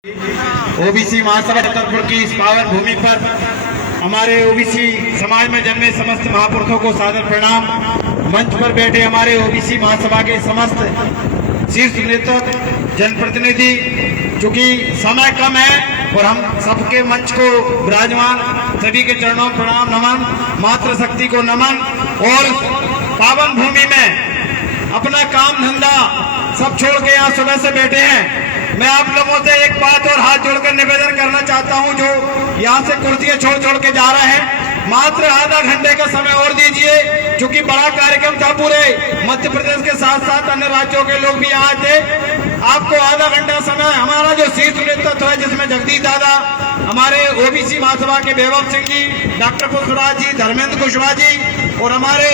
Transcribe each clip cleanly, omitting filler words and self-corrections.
OBC महासभा छतरपुर की इस पावन भूमि पर हमारे ओबीसी समाज में जन्मे समस्त महापुरुषों को सादर प्रणाम। मंच पर बैठे हमारे ओबीसी महासभा के समस्त शीर्ष नेतृत्व जनप्रतिनिधि, चूंकि समय कम है और हम सबके मंच को विराजमान सभी के चरणों प्रणाम नमन, मातृशक्ति को नमन। और पावन भूमि में अपना काम धंधा सब छोड़ के यहाँ सुबह से बैठे हैं। मैं आप लोगों से एक बात और हाथ जोड़कर निवेदन करना चाहता हूं, जो यहाँ से कुर्सियां छोड़ के जा रहे हैं, मात्र आधा घंटे का समय और दीजिए, क्योंकि बड़ा कार्यक्रम था। पूरे मध्य प्रदेश के साथ साथ अन्य राज्यों के लोग भी आए थे। आपको आधा घंटा समय, हमारा जो शीर्ष नेतृत्व है जिसमें जगदीश दादा, हमारे ओबीसी महासभा के वैभव सिंह जी, डॉक्टर पुष्पराज जी, धर्मेंद्र कुशवाहा जी और हमारे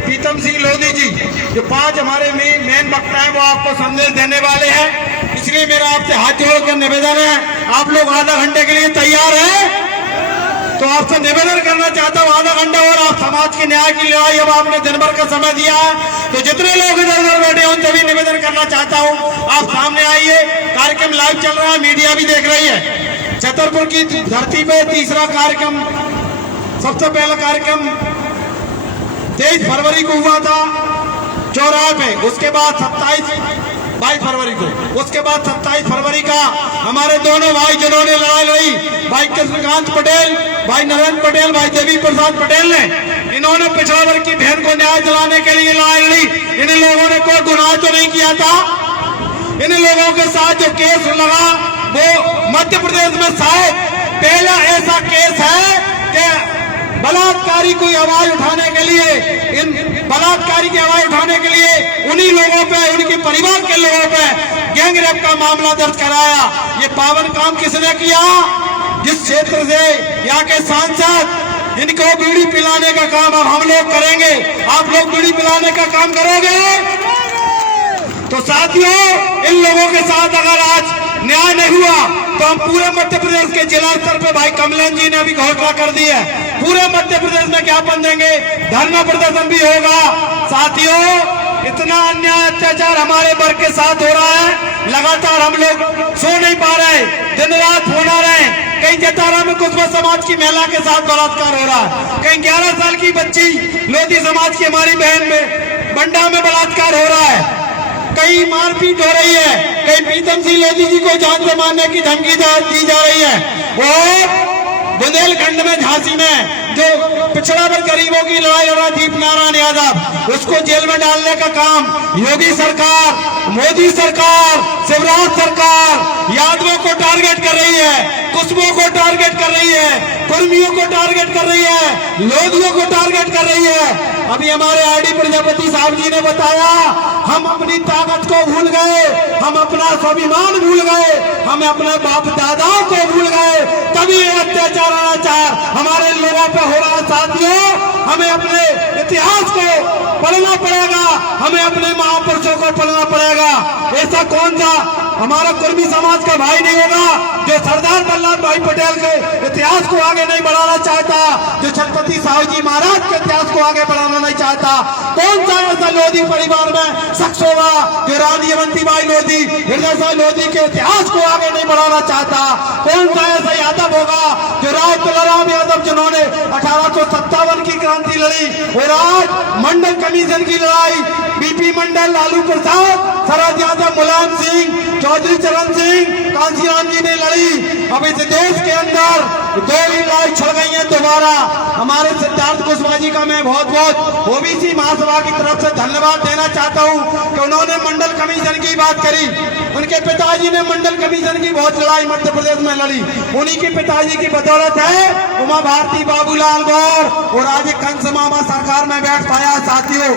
प्रीतम सिंह लोधी जी, जो 5 हमारे मेन वक्ता हैं, वो आपको संदेश देने वाले हैं। इसलिए मेरा आपसे हाथ जोड़कर निवेदन है, आप लोग आधा घंटे के लिए तैयार हैं? तो आपसे निवेदन करना चाहता हूँ, आधा घंटा और आप समाज के न्याय की लड़ाई, अब आपने दिन भर का समय दिया है, तो जितने लोग इधर उधर बैठे हैं उन सभी निवेदन करना चाहता हूँ, आप सामने आइए। कार्यक्रम लाइव चल रहा है, मीडिया भी देख रही है। छतरपुर की धरती पे तीसरा कार्यक्रम, सबसे पहला कार्यक्रम 23 फरवरी को हुआ था चौराहे पे, उसके बाद 22 फरवरी को, उसके बाद 27 फरवरी का हमारे दोनों भाई जिन्होंने लड़ाई लड़ी, भाई कृष्णकांत पटेल, भाई नरेंद्र पटेल, भाई देवी प्रसाद पटेल ने, इन्होंने पिछड़ा वर्ग की बहन को न्याय दिलाने के लिए लड़ाई लड़ी। इन लोगों ने कोई गुनाह तो नहीं किया था। इन लोगों के साथ जो केस लगा वो मध्य प्रदेश में शायद पहला ऐसा केस है कि बलात्कारी कोई आवाज उठाने के लिए, इन बलात्कारी की आवाज उठाने के लिए उन्हीं लोगों पे, उनके परिवार के लोगों पे गैंग रेप का मामला दर्ज कराया। ये पावन काम किसने किया? जिस क्षेत्र से यहाँ के सांसद, इनको बीड़ी पिलाने का काम अब हम लोग करेंगे। आप लोग बीड़ी पिलाने का काम करोगे? तो साथियों, इन लोगों के साथ अगर आज न्याय नहीं हुआ तो हम पूरे मध्य प्रदेश के जिला स्तर पे, भाई कमलन जी ने भी घोषणा कर दी है, पूरे मध्य प्रदेश में ज्ञापन देंगे, धरना प्रदर्शन भी होगा। साथियों, इतना अन्याय अत्याचार हमारे वर्ग के साथ हो रहा है, लगातार हम लोग सो नहीं पा रहे, दिन रात फोन आ रहे हैं। कहीं जतारा में कुछ समाज की महिला के साथ बलात्कार हो रहा है, कहीं 11 साल की बच्ची लोधी समाज की हमारी बहन में बंडा में बलात्कार हो रहा है, कहीं मारपीट हो रही है, कहीं प्रीतम सिंह लोधी जी को जान से मारने की धमकी दी जा रही है। और बुंदेलखंड में, झांसी में जो पिछड़ा वर्ग गरीबों की लड़ाई लड़ा दीप नारायण यादव, उसको जेल में डालने का काम योगी सरकार, मोदी सरकार, शिवराज सरकार यादवों को टारगेट कर रही है, कुशबों को टारगेट कर रही है, कुर्मियों को टारगेट कर रही है, लोधियों को टारगेट कर रही है। अभी हमारे आरडी प्रजापति साहब जी ने बताया, हम अपनी ताकत को भूल गए, हम अपना स्वाभिमान भूल गए, हम अपने बाप दादाओं को भूल गए, तभी अत्याचार अनाचार हमारे लोगों पे हो रहा। साथियों, हमें अपने इतिहास को पढ़ना पड़ेगा, हमें अपने महापुरुषों को पढ़ना पड़ेगा। ऐसा कौन सा हमारा कुर्मी समाज का भाई नहीं होगा जो सरदार वल्लभ भाई पटेल के इतिहास को आगे नहीं बढ़ाना चाहता, जो छत्रपति साहू जी महाराज के इतिहास को आगे बढ़ाना नहीं चाहता? कौन सा ऐसा लोधी परिवार में शख्स होगा जो रानी अवंतीबाई लोधी, हृदय साहब लोधी के इतिहास को आगे नहीं बढ़ाना चाहता? कौन सा ऐसा यादव होगा जो राज तुलाराम यादव, जिन्होंने 1857 की क्रांति लड़ी और आज मंडल कमीशन की लड़ाई, बीपी मंडल, लालू प्रसाद, शरद यादव, मुलायम सिंह, चौधरी चरण सिंह, कांसीराम जी ने लड़ी। अब इस देश के अंदर 2 लड़ाई छिड़ गई है दोबारा। हमारे सिद्धार्थ कुशवाहा जी का मैं बहुत बहुत ओबीसी महासभा की तरफ से धन्यवाद देना चाहता हूं कि उन्होंने मंडल कमीशन की बात करी। उनके पिताजी ने मंडल कमीशन की बहुत लड़ाई मध्य प्रदेश में लड़ी, उन्हीं के पिताजी की बदौलत है उमा भारती, बाबूलाल गौर और आज कंस मामा सरकार में बैठ पाया। साथियों,